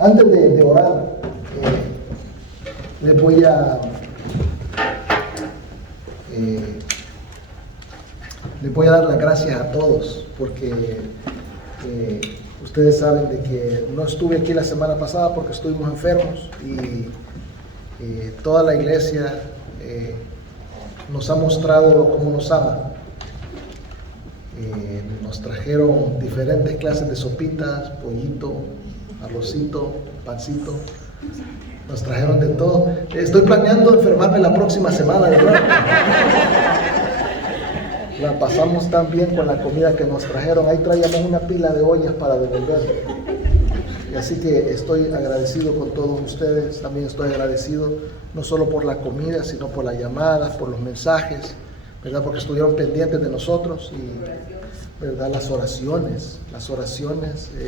Antes de orar, les voy a dar las gracias a todos, porque ustedes saben de que no estuve aquí la semana pasada porque estuvimos enfermos y toda la iglesia nos ha mostrado cómo nos ama. Nos trajeron diferentes clases de sopitas, pollito, arrocito, pancito, nos trajeron de todo. Estoy planeando enfermarme la próxima semana, de verdad. La pasamos tan bien con la comida que nos trajeron. Ahí traíamos una pila de ollas para devolver. Y así que estoy agradecido con todos ustedes. También estoy agradecido no solo por la comida, sino por las llamadas, por los mensajes, ¿verdad? Porque estuvieron pendientes de nosotros y, ¿verdad? Las oraciones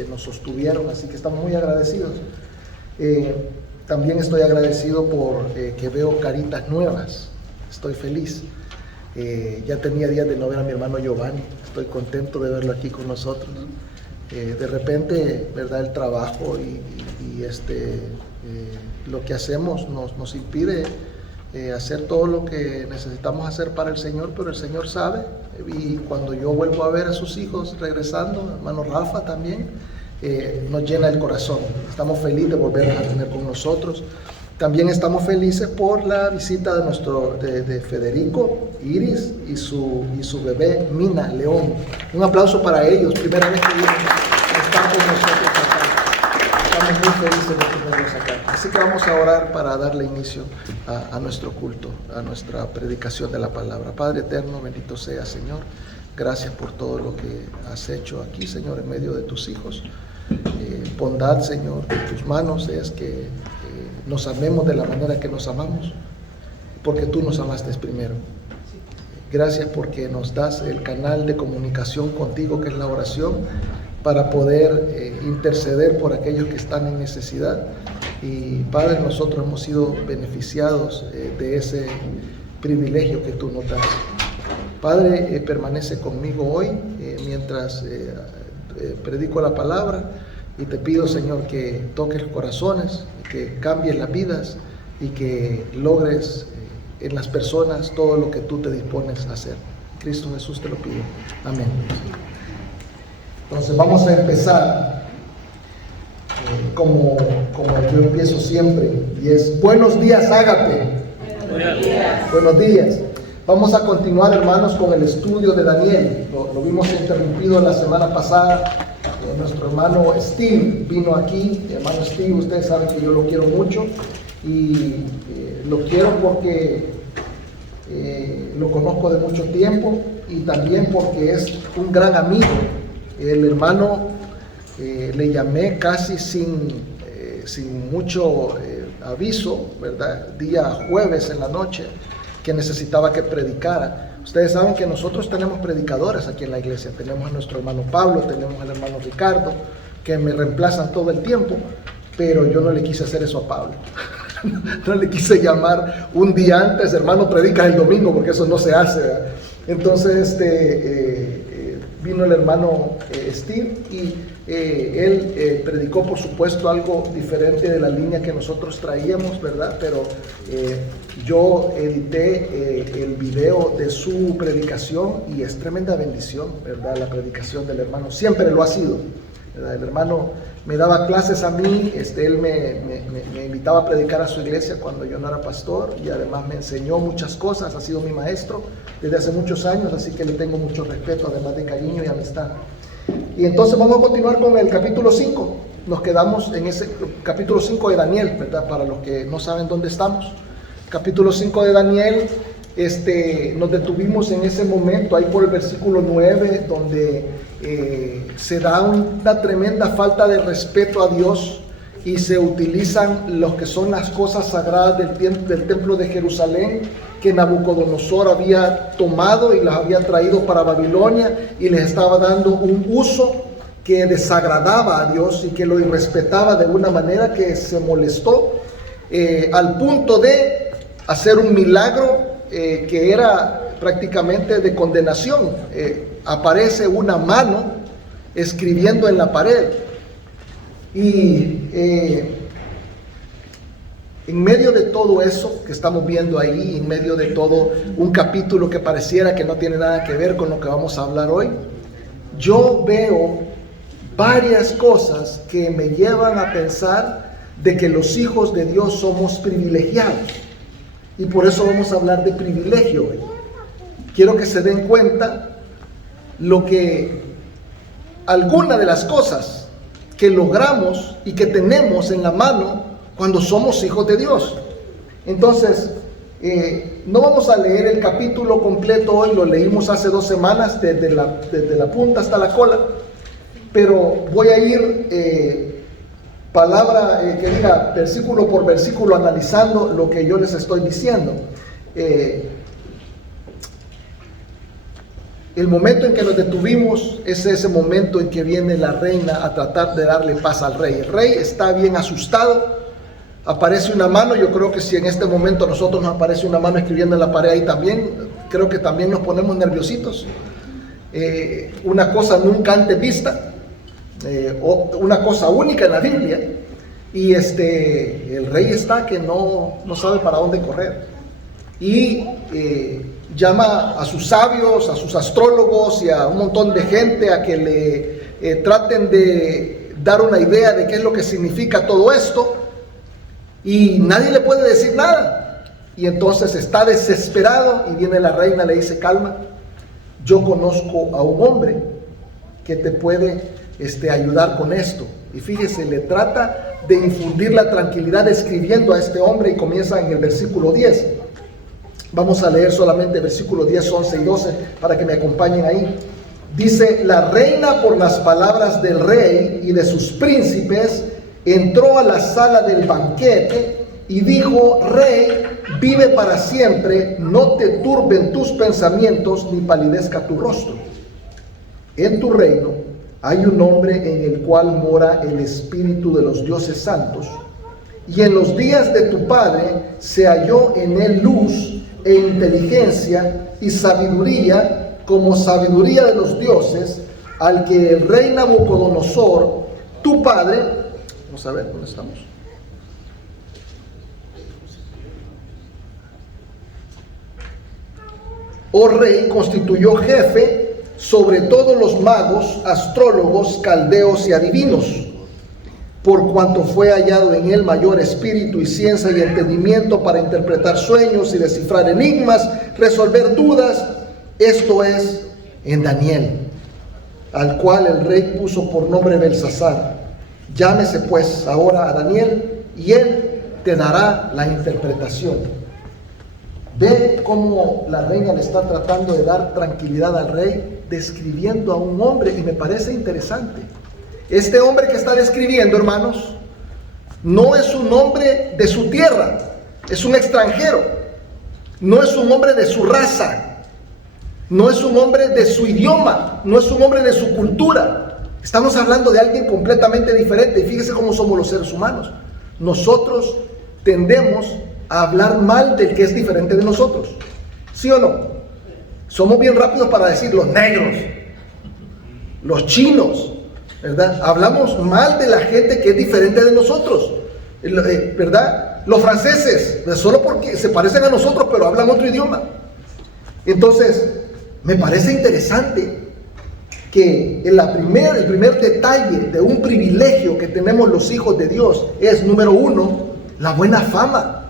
nos sostuvieron, así que estamos muy agradecidos. También estoy agradecido por que veo caritas nuevas. Estoy feliz. Ya tenía días de no ver a mi hermano Giovanni. Estoy contento de verlo aquí con nosotros. De repente, ¿verdad? El trabajo y lo que hacemos nos impide hacer todo lo que necesitamos hacer para el Señor, pero el Señor sabe. Y cuando yo vuelvo a ver a sus hijos regresando, hermano Rafa también, nos llena el corazón. Estamos felices de volverlos a tener con nosotros. También estamos felices por la visita de Federico, Iris y su bebé Mina León. Un aplauso para ellos, primera vez que vienen a estar con nosotros acá. Estamos muy felices de tenerlos acá. Así que vamos a orar para darle inicio a nuestro culto, a nuestra predicación de la palabra. Padre eterno, bendito sea, Señor. Gracias por todo lo que has hecho aquí, Señor, en medio de tus hijos. Bondad, Señor, de tus manos es que nos amemos de la manera que nos amamos, porque tú nos amaste primero. Gracias porque nos das el canal de comunicación contigo, que es la oración, para poder interceder por aquellos que están en necesidad. Y Padre, nosotros hemos sido beneficiados de ese privilegio que tú nos das. Padre, permanece conmigo hoy mientras predico la palabra, y te pido, Señor, que toques los corazones, que cambies las vidas y que logres en las personas todo lo que tú te dispones a hacer. Cristo Jesús te lo pido. Amén. Entonces vamos a empezar como yo empiezo siempre, y es: buenos días, Ágape. Buenos días. Buenos días. Vamos a continuar, hermanos, con el estudio de Daniel. Lo vimos interrumpido la semana pasada. Nuestro hermano Steve vino aquí. Hermano Steve, ustedes saben que yo lo quiero mucho, y lo quiero porque lo conozco de mucho tiempo, y también porque es un gran amigo. El hermano le llamé casi sin mucho aviso, ¿verdad? Día jueves en la noche, que necesitaba que predicara. Ustedes saben que nosotros tenemos predicadores aquí en la iglesia. Tenemos a nuestro hermano Pablo, tenemos al hermano Ricardo, que me reemplazan todo el tiempo, pero yo no le quise hacer eso a Pablo. No le quise llamar un día antes: hermano, predica el domingo, porque eso no se hace, ¿verdad? Entonces vino el hermano Steve, y él predicó, por supuesto, algo diferente de la línea que nosotros traíamos, ¿verdad? Pero yo edité el video de su predicación, y es tremenda bendición, ¿verdad? La predicación del hermano siempre lo ha sido, ¿verdad? El hermano me daba clases a mí, él me invitaba a predicar a su iglesia cuando yo no era pastor, y además me enseñó muchas cosas. Ha sido mi maestro desde hace muchos años, así que le tengo mucho respeto, además de cariño y amistad. Y entonces vamos a continuar con el capítulo 5. Nos quedamos en ese capítulo 5 de Daniel, ¿verdad? Para los que no saben dónde estamos. Capítulo 5 de Daniel, nos detuvimos en ese momento, ahí por el versículo 9, donde se da una tremenda falta de respeto a Dios, y se utilizan lo que son las cosas sagradas del templo de Jerusalén, que Nabucodonosor había tomado y las había traído para Babilonia, y les estaba dando un uso que desagradaba a Dios y que lo irrespetaba de una manera que se molestó, al punto de hacer un milagro que era prácticamente de condenación. Aparece una mano escribiendo en la pared. Y en medio de todo eso que estamos viendo ahí, en medio de todo un capítulo que pareciera que no tiene nada que ver con lo que vamos a hablar hoy, yo veo varias cosas que me llevan a pensar de que los hijos de Dios somos privilegiados. Y por eso vamos a hablar de privilegio hoy. Quiero que se den cuenta lo que alguna de las cosas que logramos y que tenemos en la mano cuando somos hijos de Dios. Entonces, no vamos a leer el capítulo completo hoy, lo leímos hace 2 semanas, desde la punta hasta la cola, pero voy a ir versículo por versículo, analizando lo que yo les estoy diciendo. El momento en que nos detuvimos es ese momento en que viene la reina a tratar de darle paz al rey. El rey está bien asustado. Aparece una mano. Yo creo que si en este momento a nosotros nos aparece una mano escribiendo en la pared ahí también, creo que también nos ponemos nerviositos. Una cosa nunca antes vista, una cosa única en la Biblia. Y el rey está que no sabe para dónde correr. Y llama a sus sabios, a sus astrólogos y a un montón de gente a que le traten de dar una idea de qué es lo que significa todo esto. Y nadie le puede decir nada. Y entonces está desesperado y viene la reina, le dice: calma, yo conozco a un hombre que te puede ayudar con esto. Y fíjese, le trata de infundir la tranquilidad escribiendo a este hombre, y comienza en el versículo 10. Vamos a leer solamente versículos 10, 11 y 12 para que me acompañen ahí. Dice: la reina, por las palabras del rey y de sus príncipes, entró a la sala del banquete y dijo: Rey, vive para siempre, no te turben tus pensamientos ni palidezca tu rostro. En tu reino hay un hombre en el cual mora el espíritu de los dioses santos, y en los días de tu padre se halló en él luz e inteligencia y sabiduría, como sabiduría de los dioses, al que el rey Nabucodonosor, tu padre, vamos a ver dónde estamos. Oh rey, constituyó jefe sobre todos los magos, astrólogos, caldeos y adivinos, por cuanto fue hallado en él mayor espíritu y ciencia y entendimiento para interpretar sueños y descifrar enigmas, resolver dudas. Esto es en Daniel, al cual el rey puso por nombre Belsasar. Llámese pues ahora a Daniel y él te dará la interpretación. Ve cómo la reina le está tratando de dar tranquilidad al rey, describiendo a un hombre, y me parece interesante. Este hombre que está describiendo, hermanos, no es un hombre de su tierra, es un extranjero, no es un hombre de su raza, no es un hombre de su idioma, no es un hombre de su cultura. Estamos hablando de alguien completamente diferente. Y fíjese cómo somos los seres humanos. Nosotros tendemos a hablar mal del que es diferente de nosotros, ¿sí o no? Somos bien rápidos para decir los negros, los chinos, ¿verdad? Hablamos mal de la gente que es diferente de nosotros, ¿verdad? Los franceses, solo porque se parecen a nosotros, pero hablan otro idioma. Entonces, me parece interesante que el primer detalle de un privilegio que tenemos los hijos de Dios es, número uno, la buena fama.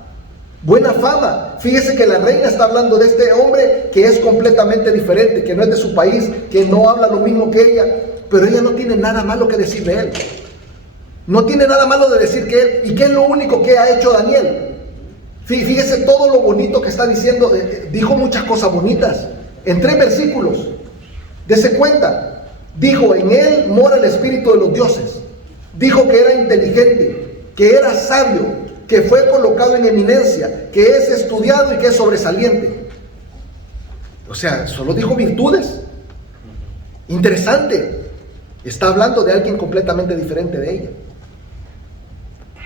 Buena fama. Fíjese que la reina está hablando de este hombre que es completamente diferente, que no es de su país, que no habla lo mismo que ella, pero ella no tiene nada malo que decir de él. No tiene nada malo de decir que él, ¿y qué es lo único que ha hecho Daniel? Fíjese todo lo bonito que está diciendo. Dijo muchas cosas bonitas en 3 versículos. Dese cuenta. Dijo: en él mora el espíritu de los dioses. Dijo que era inteligente, que era sabio, que fue colocado en eminencia, que es estudiado y que es sobresaliente. O sea, solo dijo virtudes. Interesante. Está hablando de alguien completamente diferente de ella.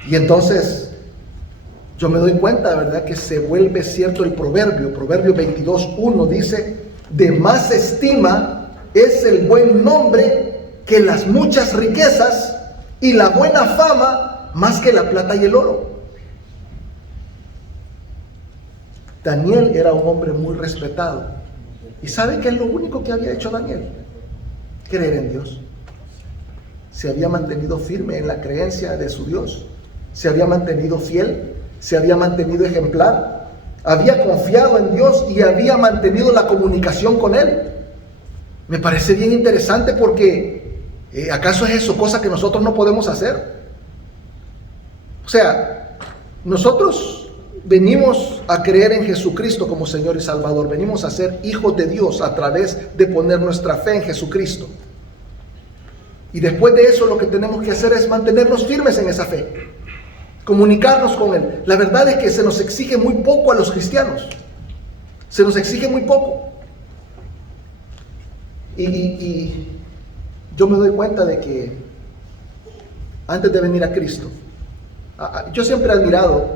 Y entonces yo me doy cuenta, ¿verdad?, que se vuelve cierto el proverbio. Proverbio 22:1 dice: de más estima es el buen nombre que las muchas riquezas, y la buena fama más que la plata y el oro. Daniel era un hombre muy respetado. ¿Y sabe qué es lo único que había hecho Daniel? Creer en Dios. Se había mantenido firme en la creencia de su Dios. Se había mantenido fiel. Se había mantenido ejemplar. Había confiado en Dios y había mantenido la comunicación con Él. Me parece bien interesante porque ¿acaso es eso cosa que nosotros no podemos hacer? O sea, nosotros venimos a creer en Jesucristo como Señor y Salvador. Venimos a ser hijos de Dios a través de poner nuestra fe en Jesucristo. Y después de eso lo que tenemos que hacer es mantenernos firmes en esa fe. Comunicarnos con Él. La verdad es que se nos exige muy poco a los cristianos. Se nos exige muy poco. Y yo me doy cuenta de que antes de venir a Cristo, yo siempre he admirado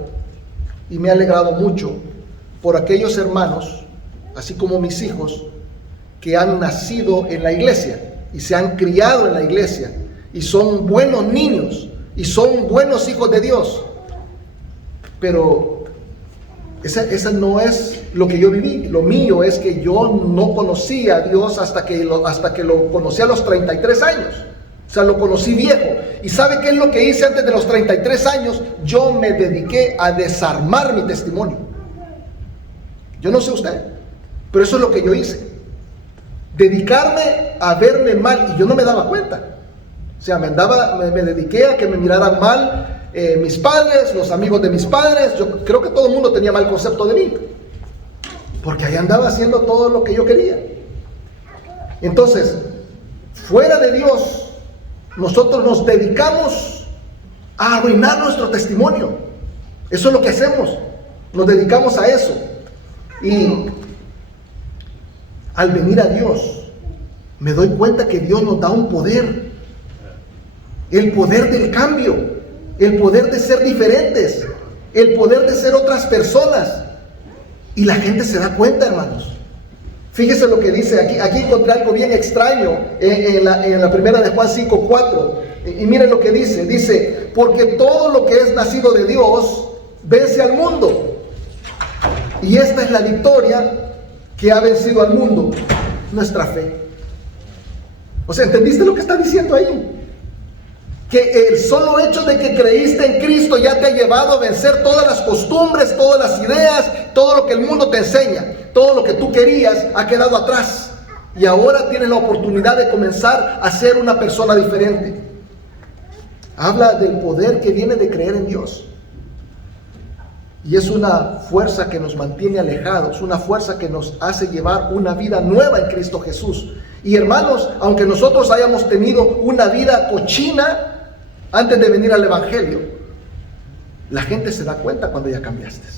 y me he alegrado mucho por aquellos hermanos, así como mis hijos, que han nacido en la iglesia y se han criado en la iglesia y son buenos niños y son buenos hijos de Dios. Pero esa no es lo que yo viví. Lo mío es que yo no conocí a Dios hasta que lo conocí a los 33 años. O sea, lo conocí viejo. ¿Y sabe qué es lo que hice antes de los 33 años? Yo me dediqué a desarmar mi testimonio. Yo no sé usted, pero eso es lo que yo hice. Dedicarme a verme mal, y yo no me daba cuenta. O sea, me dediqué a que me miraran mal mis padres, los amigos de mis padres. Yo creo que todo el mundo tenía mal concepto de mí, porque ahí andaba haciendo todo lo que yo quería. Entonces, fuera de Dios, nosotros nos dedicamos a arruinar nuestro testimonio. Eso es lo que hacemos. Nos dedicamos a eso. Y al venir a Dios, me doy cuenta que Dios nos da un poder. El poder del cambio. El poder de ser diferentes. El poder de ser otras personas. Y la gente se da cuenta, hermanos. Fíjese lo que dice aquí. Aquí encontré algo bien extraño en la primera de Juan 5:4. Y miren lo que dice. Dice, porque todo lo que es nacido de Dios vence al mundo. Y esta es la victoria que ha vencido al mundo, nuestra fe. O sea, ¿entendiste lo que está diciendo ahí? Que el solo hecho de que creíste en Cristo ya te ha llevado a vencer todas las costumbres, todas las ideas, todo lo que el mundo te enseña. Todo lo que tú querías ha quedado atrás. Y ahora tienes la oportunidad de comenzar a ser una persona diferente. Habla del poder que viene de creer en Dios. Y es una fuerza que nos mantiene alejados, una fuerza que nos hace llevar una vida nueva en Cristo Jesús. Y hermanos, aunque nosotros hayamos tenido una vida cochina antes de venir al Evangelio, la gente se da cuenta cuando ya cambiaste.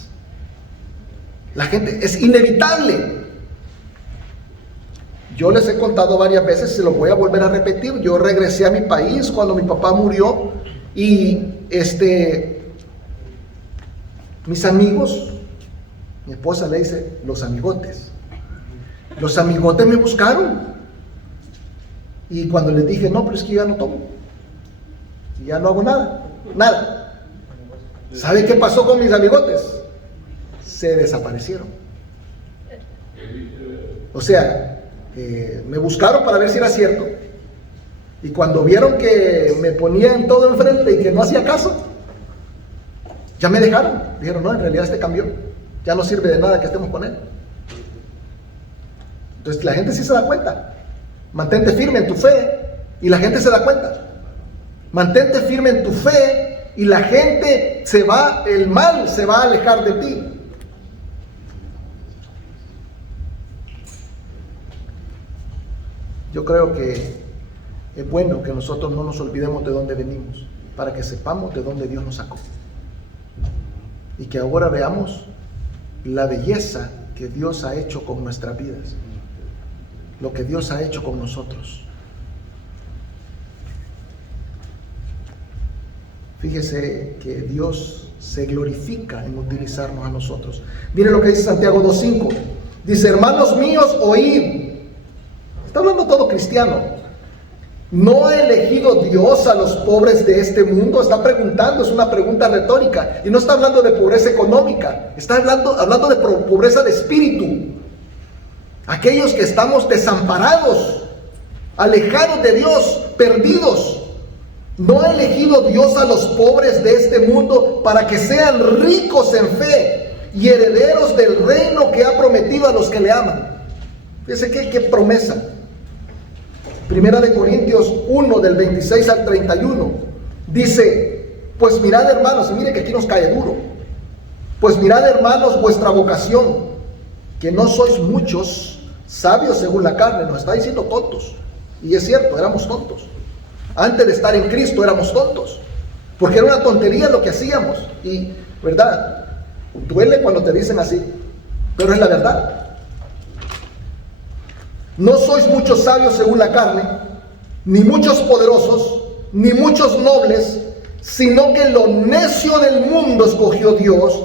La gente, es inevitable. Yo les he contado varias veces, se lo voy a volver a repetir. Yo regresé a mi país cuando mi papá murió y mis amigos, mi esposa le dice, los amigotes me buscaron. Y cuando les dije, no, pero es que yo ya no tomo, y ya no hago nada. ¿Sabe qué pasó con mis amigotes? Se desaparecieron. O sea, me buscaron para ver si era cierto. Y cuando vieron que me ponían todo enfrente y que no hacía caso, ya me dejaron. Dijeron, no, en realidad cambió. Ya no sirve de nada que estemos con él. Entonces la gente sí se da cuenta. Mantente firme en tu fe y la gente se da cuenta. Mantente firme en tu fe y la gente el mal se va a alejar de ti. Yo creo que es bueno que nosotros no nos olvidemos de dónde venimos, para que sepamos de dónde Dios nos sacó. Y que ahora veamos la belleza que Dios ha hecho con nuestras vidas, lo que Dios ha hecho con nosotros. Fíjese que Dios se glorifica en utilizarnos a nosotros. Mire lo que dice Santiago 2:5. Dice, hermanos míos, oíd. Está hablando todo cristiano. ¿No ha elegido Dios a los pobres de este mundo? Está preguntando, es una pregunta retórica. Y no está hablando de pobreza económica, está hablando de pobreza de espíritu. Aquellos que estamos desamparados, alejados de Dios, perdidos. ¿No ha elegido Dios a los pobres de este mundo para que sean ricos en fe y herederos del reino que ha prometido a los que le aman? Fíjense qué promesa. Primera de Corintios 1, del 26 al 31, dice: pues mirad, hermanos, y mire que aquí nos cae duro. Pues mirad, hermanos, vuestra vocación, que no sois muchos sabios según la carne. Nos está diciendo tontos. Y es cierto, éramos tontos. Antes de estar en Cristo éramos tontos, porque era una tontería lo que hacíamos. Y, ¿verdad? Duele cuando te dicen así, pero es la verdad. No sois muchos sabios según la carne, ni muchos poderosos, ni muchos nobles, sino que lo necio del mundo escogió Dios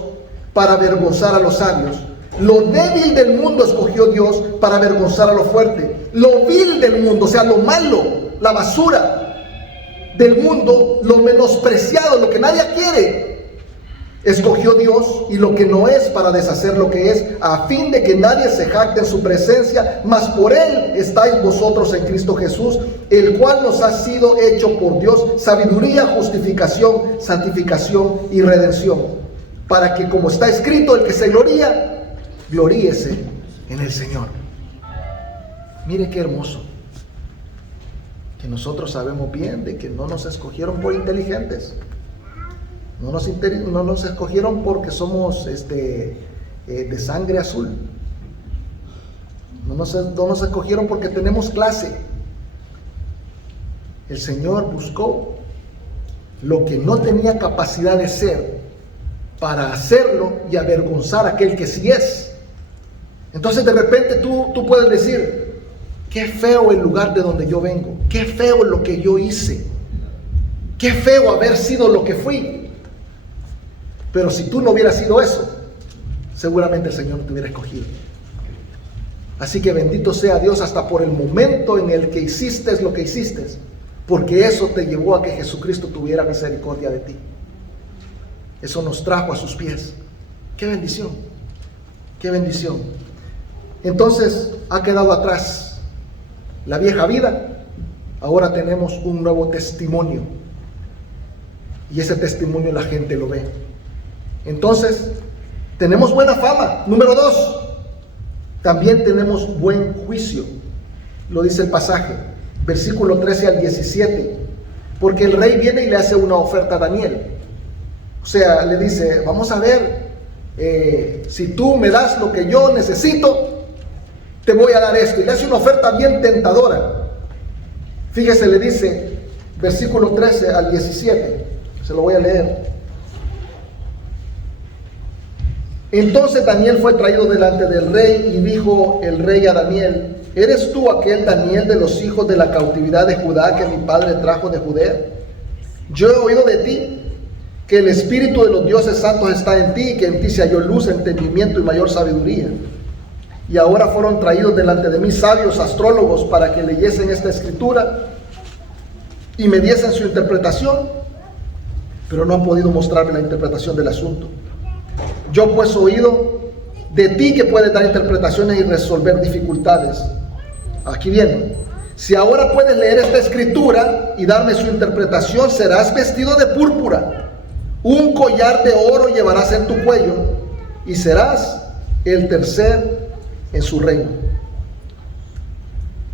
para avergonzar a los sabios. Lo débil del mundo escogió Dios para avergonzar a lo fuerte. Lo vil del mundo, o sea, lo malo, la basura del mundo, lo menospreciado, lo que nadie quiere, escogió Dios, y lo que no es, para deshacer lo que es, a fin de que nadie se jacte en su presencia. Mas por él estáis vosotros en Cristo Jesús, el cual nos ha sido hecho por Dios sabiduría, justificación, santificación y redención, para que, como está escrito, el que se gloría, gloríese en el Señor. Mire qué hermoso, que nosotros sabemos bien de que no nos escogieron por inteligentes. No nos escogieron porque somos de sangre azul. No nos escogieron porque tenemos clase. El Señor buscó lo que no tenía capacidad de ser para hacerlo y avergonzar a aquel que sí es. Entonces de repente tú puedes decir: qué feo el lugar de donde yo vengo, qué feo lo que yo hice, qué feo haber sido lo que fui. Pero si tú no hubieras sido eso, seguramente el Señor no te hubiera escogido. Así que bendito sea Dios hasta por el momento en el que hiciste lo que hiciste, porque eso te llevó a que Jesucristo tuviera misericordia de ti. Eso nos trajo a sus pies. ¡Qué bendición! ¡Qué bendición! Entonces ha quedado atrás la vieja vida. Ahora tenemos un nuevo testimonio, y ese testimonio la gente lo ve. Entonces, tenemos buena fama. Número 2, también tenemos buen juicio. Lo dice el pasaje, versículo 13 al 17. Porque el rey viene y le hace una oferta a Daniel. O sea, le dice: vamos a ver, si tú me das lo que yo necesito, te voy a dar esto. Y le hace una oferta bien tentadora. Fíjese, le dice, versículo 13 al 17. Se lo voy a leer. Entonces Daniel fue traído delante del rey, y dijo el rey a Daniel: ¿eres tú aquel Daniel de los hijos de la cautividad de Judá que mi padre trajo de Judea? Yo he oído de ti que el espíritu de los dioses santos está en ti, y que en ti se halló luz, entendimiento y mayor sabiduría. Y ahora fueron traídos delante de mí sabios astrólogos para que leyesen esta escritura y me diesen su interpretación, pero no han podido mostrarme la interpretación del asunto. Yo pues he oído de ti que puedes dar interpretaciones y resolver dificultades. Aquí viene: si ahora puedes leer esta escritura y darme su interpretación, serás vestido de púrpura, un collar de oro llevarás en tu cuello, y serás el tercer en su reino.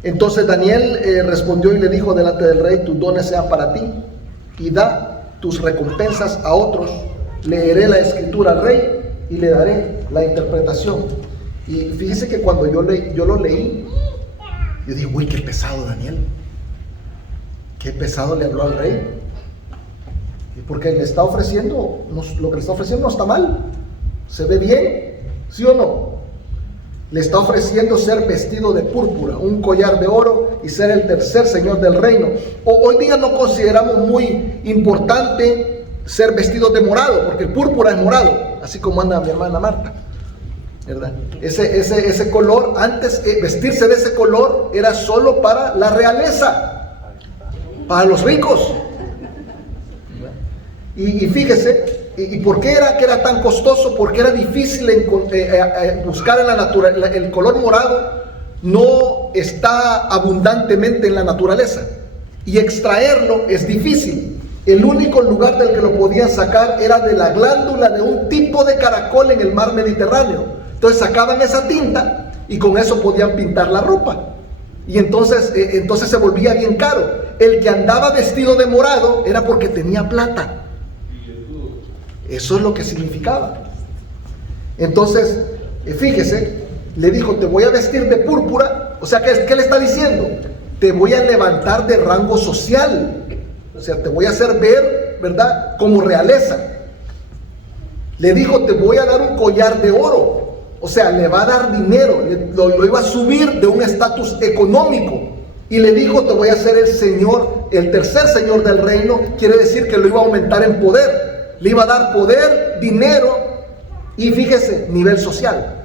Entonces Daniel respondió y le dijo delante del rey: tus dones sean para ti, y da tus recompensas a otros. Leeré la escritura al rey y le daré la interpretación. Y fíjese que cuando yo lo leí, yo dije: uy, qué pesado Daniel, qué pesado le habló al rey. Porque le está ofreciendo, lo que le está ofreciendo no está mal, se ve bien, ¿sí o no? Le está ofreciendo ser vestido de púrpura, un collar de oro, y ser el tercer señor del reino. Hoy día no consideramos muy importante ser vestidos de morado, porque el púrpura es morado, así como anda mi hermana Marta, ¿verdad? Ese color, antes vestirse de ese color era solo para la realeza. para los ricos. Y fíjese, ¿y por qué era que era tan costoso? Porque era difícil buscar en la naturaleza. El color morado no está abundantemente en la naturaleza, y extraerlo es difícil. El único lugar del que lo podían sacar era de la glándula de un tipo de caracol en el mar Mediterráneo. Entonces sacaban esa tinta y con eso podían pintar la ropa. Y entonces se volvía bien caro. El que andaba vestido de morado era porque tenía plata. Eso es lo que significaba. Entonces, fíjese, le dijo, te voy a vestir de púrpura. O sea, ¿qué le está diciendo? Te voy a levantar de rango social. O sea, te voy a hacer ver, ¿verdad?, como realeza. Le dijo, te voy a dar un collar de oro. O sea, le va a dar dinero, lo iba a subir de un estatus económico. Y le dijo, te voy a hacer el Señor, el tercer Señor del reino. Quiere decir que lo iba a aumentar en poder. Le iba a dar poder, dinero y, fíjese, nivel social.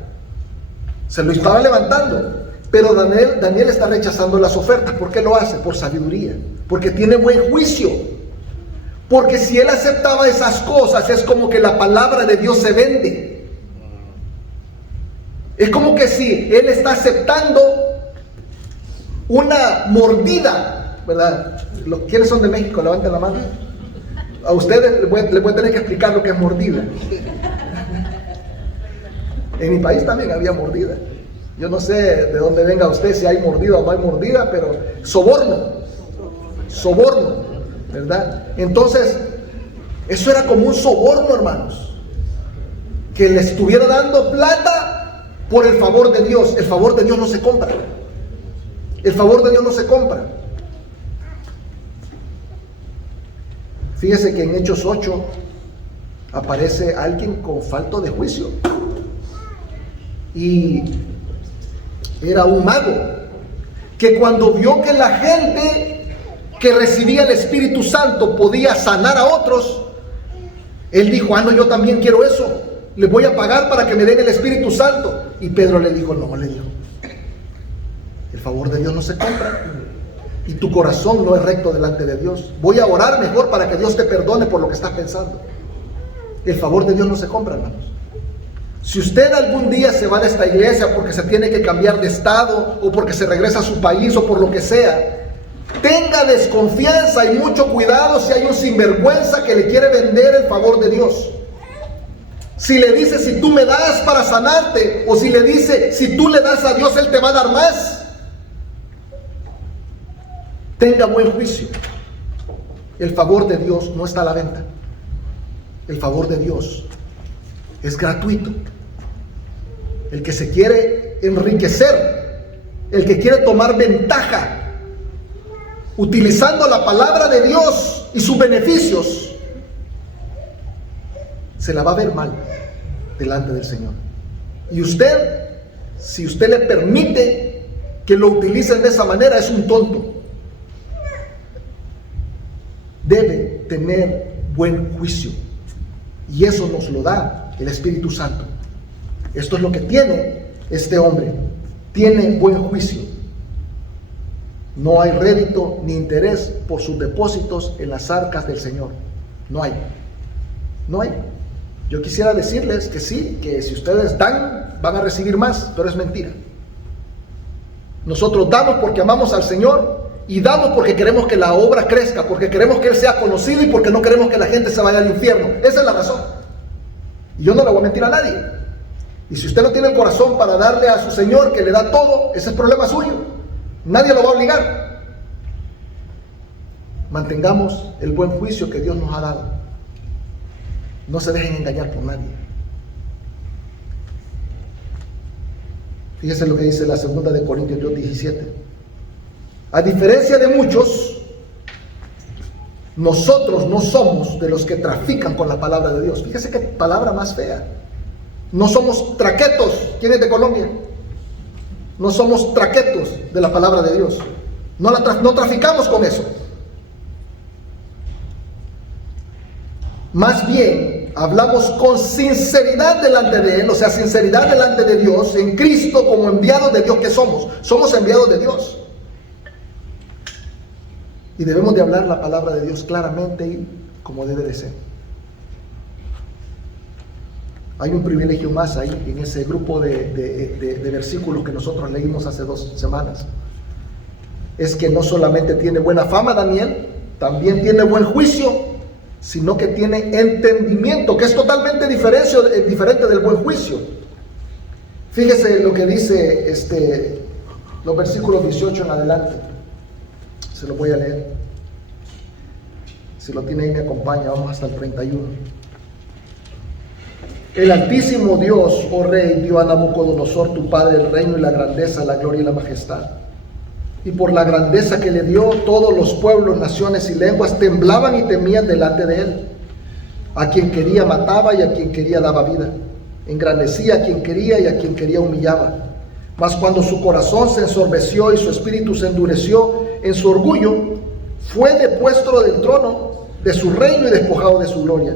Se lo estaba levantando. Pero Daniel está rechazando las ofertas. ¿Por qué lo hace? Por sabiduría. Porque tiene buen juicio. Porque si él aceptaba esas cosas, es como que la palabra de Dios se vende. Es como que si él está aceptando una mordida, ¿verdad? ¿Quiénes son de México? Levanten la mano. A ustedes les voy a tener que explicar lo que es mordida. En mi país también había mordida. Yo no sé de dónde venga usted, si hay mordida o no hay mordida, pero soborno, ¿verdad? Entonces, eso era como un soborno, hermanos, que le estuviera dando plata por el favor de Dios. El favor de Dios no se compra. El favor de Dios no se compra. Fíjese que en Hechos 8 aparece alguien con falto de juicio. Y era un mago que cuando vio que la gente que recibía el Espíritu Santo podía sanar a otros, él dijo, no, yo también quiero eso, les voy a pagar para que me den el Espíritu Santo. Y Pedro le dijo, no, le dijo, el favor de Dios no se compra y tu corazón no es recto delante de Dios. Voy a orar mejor para que Dios te perdone por lo que estás pensando. El favor de Dios no se compra, hermanos. Si usted algún día se va de esta iglesia porque se tiene que cambiar de estado o porque se regresa a su país o por lo que sea, tenga desconfianza y mucho cuidado si hay un sinvergüenza que le quiere vender el favor de Dios. Si le dice, si tú me das para sanarte, o si le dice, si tú le das a Dios, Él te va a dar más. Tenga buen juicio. El favor de Dios no está a la venta. El favor de Dios es gratuito. El que se quiere enriquecer, el que quiere tomar ventaja utilizando la palabra de Dios y sus beneficios, se la va a ver mal delante del Señor. Y usted, si usted le permite que lo utilicen de esa manera, es un tonto. Debe tener buen juicio, y eso nos lo da el Espíritu Santo. Esto es lo que tiene este hombre. Tiene buen juicio. No hay rédito ni interés por sus depósitos en las arcas del Señor. No hay. No hay. Yo quisiera decirles que sí, que si ustedes dan, van a recibir más, pero es mentira. Nosotros damos porque amamos al Señor y damos porque queremos que la obra crezca, porque queremos que Él sea conocido y porque no queremos que la gente se vaya al infierno. Esa es la razón. Y yo no le voy a mentir a nadie. Y si usted no tiene el corazón para darle a su Señor, que le da todo, ese es problema suyo. Nadie lo va a obligar. Mantengamos el buen juicio que Dios nos ha dado. No se dejen engañar por nadie. Fíjense lo que dice la segunda de Corintios 2:17. A diferencia de muchos, nosotros no somos de los que trafican con la palabra de Dios. Fíjese qué palabra más fea. No somos traquetos. ¿Quién es de Colombia? No somos traquetos de la palabra de Dios. No traficamos con eso. Más bien, hablamos con sinceridad delante de Él, o sea, sinceridad delante de Dios, en Cristo, como enviados de Dios que somos. Somos enviados de Dios. Y debemos de hablar la palabra de Dios claramente y como debe de ser. Hay un privilegio más ahí en ese grupo de versículos que nosotros leímos hace 2 semanas. Es que no solamente tiene buena fama Daniel, también tiene buen juicio, sino que tiene entendimiento, que es totalmente diferente del buen juicio. Fíjese lo que dice los versículos 18 en adelante. Se lo voy a leer. Si lo tiene ahí me acompaña, vamos hasta el 31. El Altísimo Dios, oh Rey, dio a Nabucodonosor tu padre el reino y la grandeza, la gloria y la majestad. Y por la grandeza que le dio, todos los pueblos, naciones y lenguas temblaban y temían delante de él. A quien quería mataba y a quien quería daba vida. Engrandecía a quien quería y a quien quería humillaba. Mas cuando su corazón se ensorbeció y su espíritu se endureció en su orgullo, fue depuesto del trono de su reino y despojado de su gloria.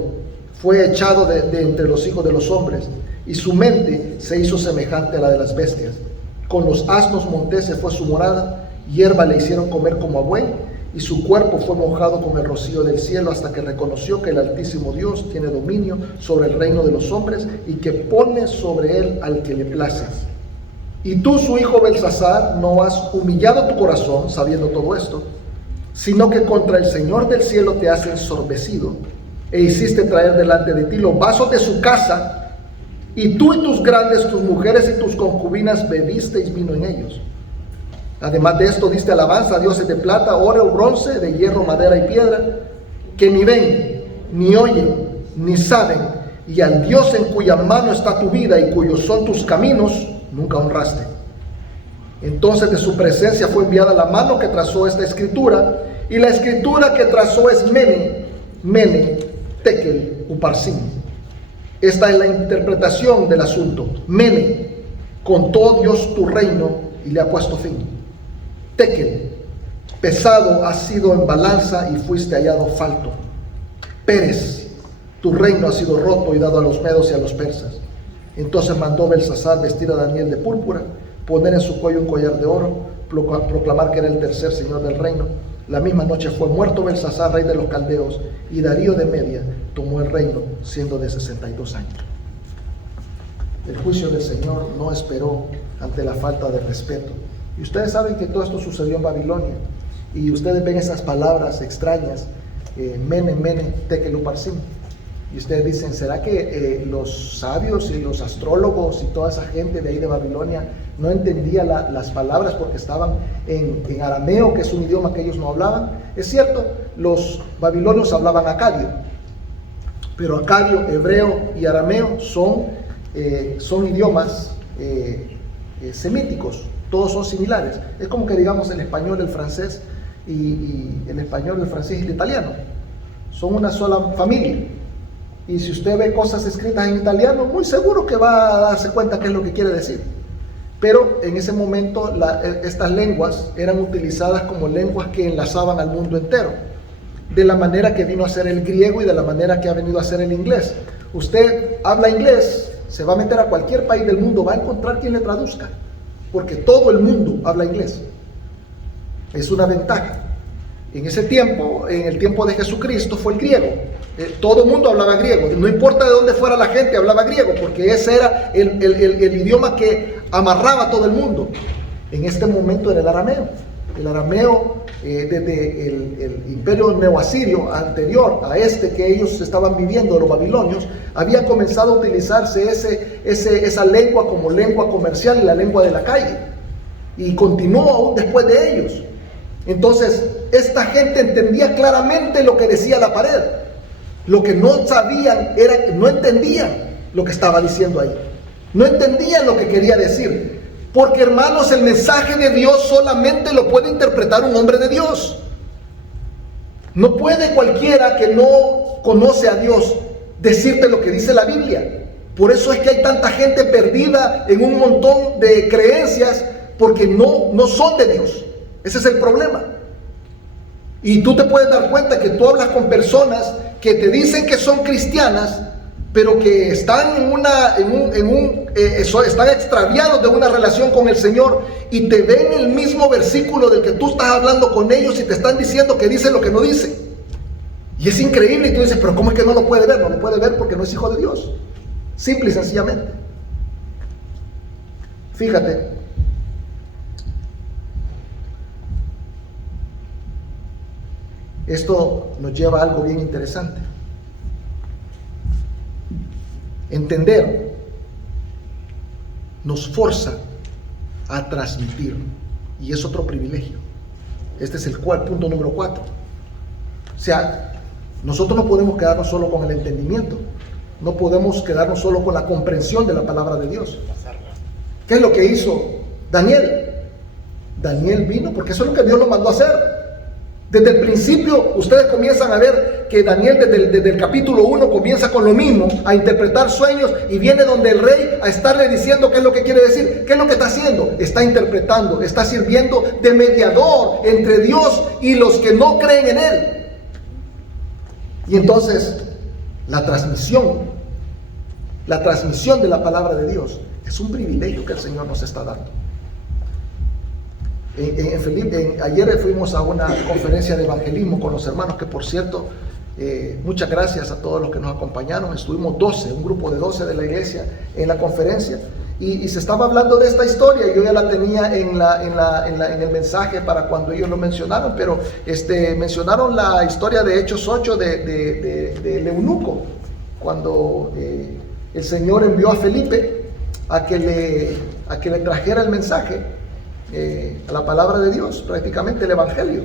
Fue echado de entre los hijos de los hombres, y su mente se hizo semejante a la de las bestias. Con los asnos monteses fue su morada, hierba le hicieron comer como a buey, y su cuerpo fue mojado con el rocío del cielo, hasta que reconoció que el Altísimo Dios tiene dominio sobre el reino de los hombres, y que pone sobre él al que le place. Y tú, su hijo Belsasar, no has humillado tu corazón, sabiendo todo esto, sino que contra el Señor del cielo te has ensorbecido, e hiciste traer delante de ti los vasos de su casa, y tú y tus grandes, tus mujeres y tus concubinas bebisteis vino en ellos. Además de esto diste alabanza a dioses de plata, oro, bronce, de hierro, madera y piedra, que ni ven, ni oyen, ni saben, y al Dios en cuya mano está tu vida y cuyos son tus caminos, nunca honraste. Entonces de su presencia fue enviada la mano que trazó esta escritura, y la escritura que trazó es Mene, Mene, Tekel, Uparsin. Esta es la interpretación del asunto. Mene, contó Dios tu reino y le ha puesto fin. Tekel, pesado has sido en balanza y fuiste hallado falto. Pérez, tu reino ha sido roto y dado a los medos y a los persas. Entonces mandó Belsasar vestir a Daniel de púrpura, poner en su cuello un collar de oro, proclamar que era el tercer señor del reino. La misma noche fue muerto Belsasar, rey de los caldeos, y Darío de Media tomó el reino, siendo de 62 años. El juicio del Señor no esperó ante la falta de respeto. Y ustedes saben que todo esto sucedió en Babilonia. Y ustedes ven esas palabras extrañas, Mene, Mene, Tekel, Uparsin. Y ustedes dicen, ¿será que los sabios y los astrólogos y toda esa gente de ahí de Babilonia no entendía las palabras porque estaban en arameo, que es un idioma que ellos no hablaban? Es cierto, los babilonios hablaban acadio, pero acadio, hebreo y arameo son idiomas semíticos, todos son similares. Es como que digamos el español, el francés y el español, el francés y el italiano son una sola familia. Y si usted ve cosas escritas en italiano, muy seguro que va a darse cuenta qué es lo que quiere decir. Pero en ese momento estas lenguas eran utilizadas como lenguas que enlazaban al mundo entero, de la manera que vino a ser el griego y de la manera que ha venido a ser el inglés. Usted habla inglés, se va a meter a cualquier país del mundo, va a encontrar quien le traduzca, porque todo el mundo habla inglés. Es una ventaja. En ese tiempo, en el tiempo de Jesucristo, fue el griego. Todo el mundo hablaba griego, no importa de dónde fuera la gente, hablaba griego, porque ese era el idioma que amarraba a todo el mundo. En este momento era el arameo. El arameo, desde el imperio neoasirio anterior a este que ellos estaban viviendo, los babilonios, había comenzado a utilizarse esa lengua como lengua comercial y la lengua de la calle, y continuó aún después de ellos. Entonces, esta gente entendía claramente lo que decía la pared. Lo que no sabían era que no entendían lo que estaba diciendo ahí. No entendían lo que quería decir. Porque, hermanos, el mensaje de Dios solamente lo puede interpretar un hombre de Dios. No puede cualquiera que no conoce a Dios decirte lo que dice la Biblia. Por eso es que hay tanta gente perdida en un montón de creencias, porque no son de Dios. Ese es el problema. Y tú te puedes dar cuenta que tú hablas con personas que te dicen que son cristianas, pero que están están extraviados de una relación con el Señor, y te ven el mismo versículo del que tú estás hablando con ellos y te están diciendo que dice lo que no dice. Y es increíble, y tú dices, pero ¿cómo es que no lo puede ver? No lo puede ver porque no es hijo de Dios. Simple y sencillamente. Fíjate, esto nos lleva a algo bien interesante. Entender nos forza a transmitir, y es otro privilegio. Este es el punto número 4. O sea, nosotros no podemos quedarnos solo con el entendimiento, no podemos quedarnos solo con la comprensión de la palabra de Dios. ¿Qué es lo que hizo Daniel? Daniel vino porque eso es lo que Dios lo mandó a hacer. Desde el principio ustedes comienzan a ver que Daniel desde el capítulo 1 comienza con lo mismo, a interpretar sueños, y viene donde el rey a estarle diciendo qué es lo que quiere decir. ¿Qué es lo que está haciendo? Está interpretando, está sirviendo de mediador entre Dios y los que no creen en Él. Y entonces la transmisión de la palabra de Dios es un privilegio que el Señor nos está dando. Ayer fuimos a una conferencia de evangelismo con los hermanos, que por cierto, muchas gracias a todos los que nos acompañaron. Estuvimos 12, un grupo de 12 de la iglesia en la conferencia, y se estaba hablando de esta historia. Yo ya la tenía en el mensaje para cuando ellos lo mencionaron, pero mencionaron la historia de Hechos 8 del eunuco, cuando el Señor envió a Felipe a que le trajera el mensaje, a la palabra de Dios, prácticamente el evangelio.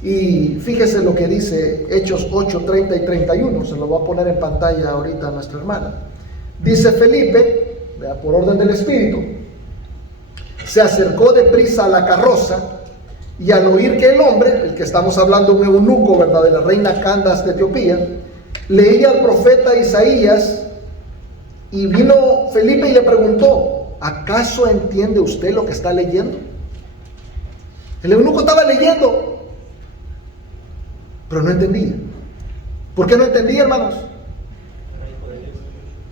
Y fíjese lo que dice Hechos 8, 30 y 31, se lo voy a poner en pantalla ahorita a nuestra hermana. Dice Felipe, por orden del Espíritu, se acercó deprisa a la carroza, y al oír que el hombre, el que estamos hablando, un eunuco, ¿verdad?, de la reina Candace de Etiopía, leía al profeta Isaías, y vino Felipe y le preguntó: ¿acaso entiende usted lo que está leyendo? El eunuco estaba leyendo, pero no entendía. ¿Por qué no entendía, hermanos?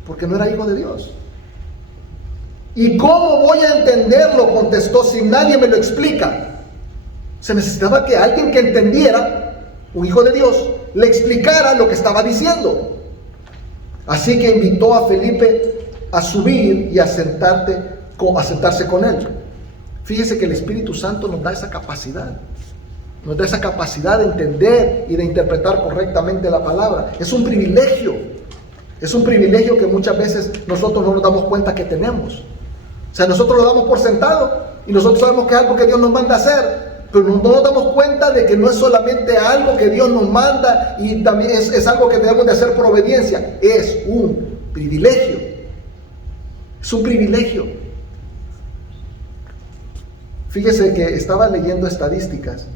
Porque no era hijo de Dios. ¿Y cómo voy a entenderlo?, contestó, si nadie me lo explica. Se necesitaba que alguien que entendiera, un hijo de Dios, le explicara lo que estaba diciendo. Así que invitó a Felipe a subir y a sentarse con él. Fíjese que el Espíritu Santo nos da esa capacidad. Nos da esa capacidad de entender y de interpretar correctamente la palabra. Es un privilegio. Es un privilegio que muchas veces nosotros no nos damos cuenta que tenemos. O sea, nosotros lo damos por sentado y nosotros sabemos que es algo que Dios nos manda a hacer, pero no nos damos cuenta de que no es solamente algo que Dios nos manda, y también es algo que debemos de hacer por obediencia. Es un privilegio. Es un privilegio. Fíjese que estaba leyendo estadísticas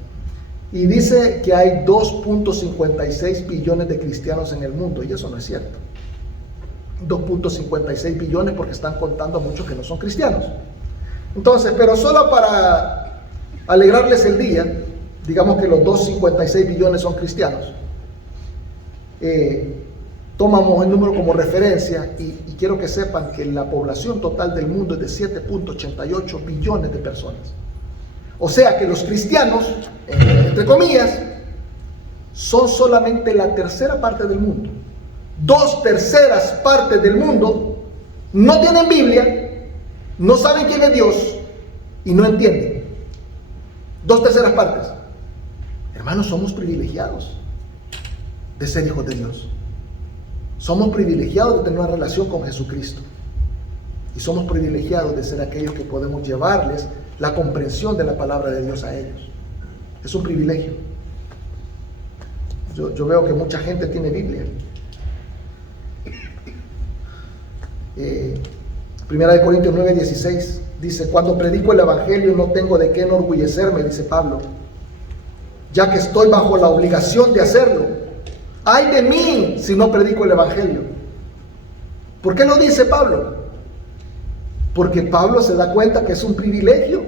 y dice que hay 2.56 billones de cristianos en el mundo, y eso no es cierto. 2.56 billones porque están contando a muchos que no son cristianos. Entonces, pero solo para alegrarles el día, digamos que los 2.56 billones son cristianos. Tomamos el número como referencia, y quiero que sepan que la población total del mundo es de 7.88 billones de personas. O sea que los cristianos, entre comillas, son solamente la tercera parte del mundo. 2/3 partes del mundo no tienen Biblia, no saben quién es Dios y no entienden. 2/3 partes. Hermanos, somos privilegiados de ser hijos de Dios. Somos privilegiados de tener una relación con Jesucristo. Y somos privilegiados de ser aquellos que podemos llevarles la comprensión de la palabra de Dios a ellos. Es un privilegio. Yo veo que mucha gente tiene Biblia. Primera de Corintios 9:16 dice: cuando predico el evangelio no tengo de qué enorgullecerme, dice Pablo, ya que estoy bajo la obligación de hacerlo. ¡Ay de mí si no predico el evangelio! ¿Por qué lo dice Pablo? Porque Pablo se da cuenta que es un privilegio.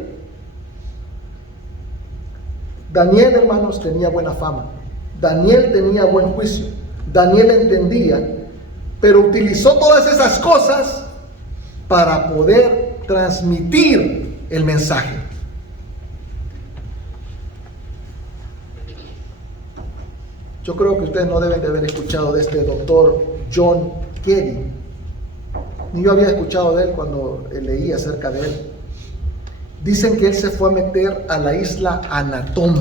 Daniel, hermanos, tenía buena fama. Daniel tenía buen juicio. Daniel entendía pero utilizó todas esas cosas para poder transmitir el mensaje. Yo creo que ustedes no deben de haber escuchado de este doctor John Getty. Ni yo había escuchado de él cuando leí acerca de él. Dicen que él se fue a meter a la isla Anatom.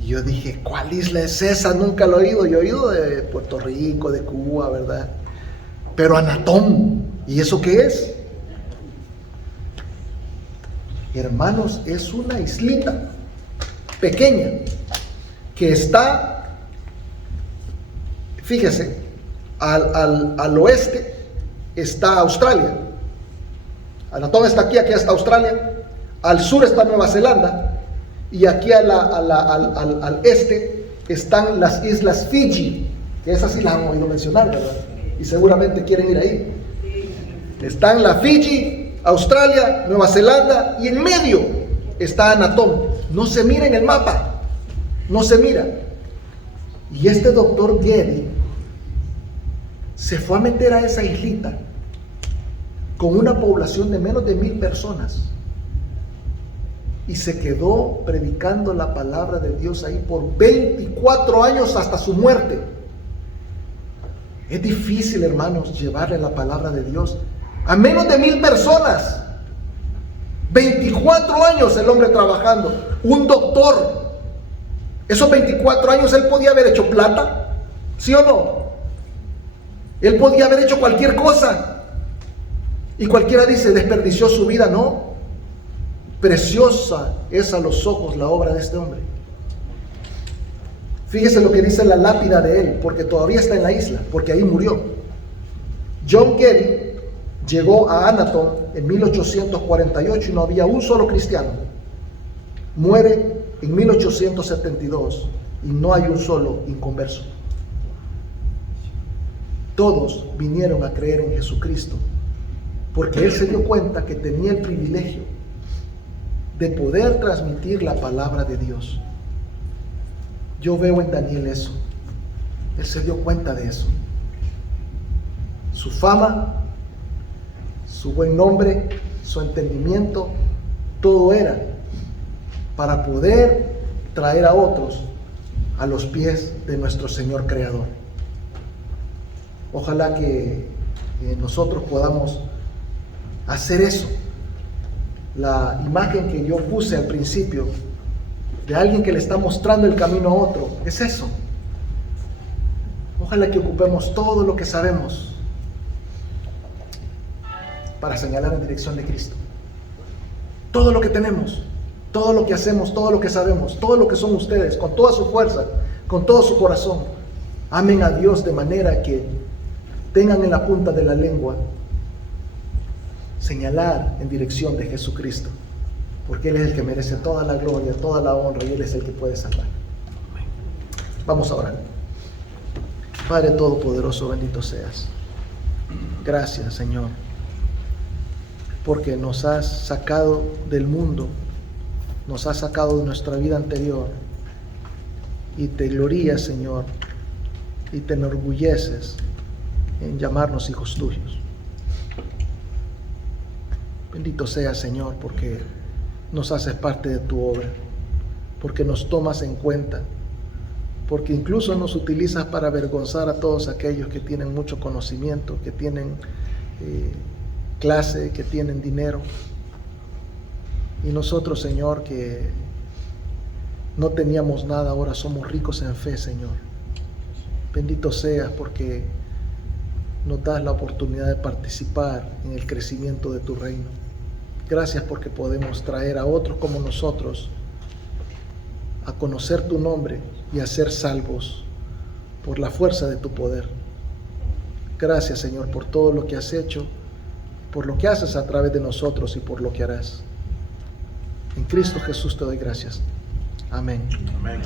Y yo dije, ¿cuál isla es esa? Nunca lo he oído. Yo he oído de Puerto Rico, de Cuba, ¿verdad? Pero Anatom, ¿y eso qué es? Hermanos, es una islita pequeña que está, fíjese, al oeste está Australia. Anatom está aquí está Australia. Al sur está Nueva Zelanda. Y aquí al este están las islas Fiji, que esas sí las han oído mencionar, ¿verdad? Y seguramente quieren ir ahí. Están la Fiji, Australia, Nueva Zelanda, y en medio está Anatom. No se mira en el mapa. No se mira. Y este doctor Getty se fue a meter a esa islita con una población de menos de 1,000 personas y se quedó predicando la palabra de Dios ahí por 24 años hasta su muerte. Es difícil, hermanos, llevarle la palabra de Dios a menos de 1,000 personas. 24 años el hombre trabajando, un doctor. Esos 24 años él podía haber hecho plata, ¿sí o no? Él podía haber hecho cualquier cosa. Y cualquiera dice, desperdició su vida. No. Preciosa es a los ojos la obra de este hombre. Fíjese lo que dice la lápida de él, porque todavía está en la isla, porque ahí murió. John Getty llegó a Anatom en 1848 y no había un solo cristiano. Muere en 1872 y no hay un solo inconverso. Todos vinieron a creer en Jesucristo porque él se dio cuenta que tenía el privilegio de poder transmitir la palabra de Dios. Yo veo en Daniel eso. Él se dio cuenta de eso. Su fama, su buen nombre, su entendimiento, todo era para poder traer a otros a los pies de nuestro Señor Creador. Ojalá que nosotros podamos hacer eso. La imagen que yo puse al principio de alguien que le está mostrando el camino a otro, es eso. Ojalá que ocupemos todo lo que sabemos para señalar en dirección de Cristo. Todo lo que tenemos, todo lo que hacemos, todo lo que sabemos, todo lo que son ustedes, con toda su fuerza, con todo su corazón. Amen a Dios de manera que tengan en la punta de la lengua señalar en dirección de Jesucristo, porque Él es el que merece toda la gloria, toda la honra, y Él es el que puede salvar. Vamos a orar. Padre Todopoderoso, bendito seas. Gracias, Señor, porque nos has sacado del mundo, nos has sacado de nuestra vida anterior, y te glorías, Señor, y te enorgulleces en llamarnos hijos tuyos. Bendito seas, Señor, porque nos haces parte de tu obra, porque nos tomas en cuenta, porque incluso nos utilizas para avergonzar a todos aquellos que tienen mucho conocimiento, que tienen clase, que tienen dinero. Y nosotros, Señor, que no teníamos nada, ahora somos ricos en fe, Señor. Bendito seas porque nos das la oportunidad de participar en el crecimiento de tu reino. Gracias porque podemos traer a otros como nosotros a conocer tu nombre y a ser salvos por la fuerza de tu poder. Gracias, Señor, por todo lo que has hecho, por lo que haces a través de nosotros y por lo que harás. En Cristo Jesús te doy gracias. Amén. Amén.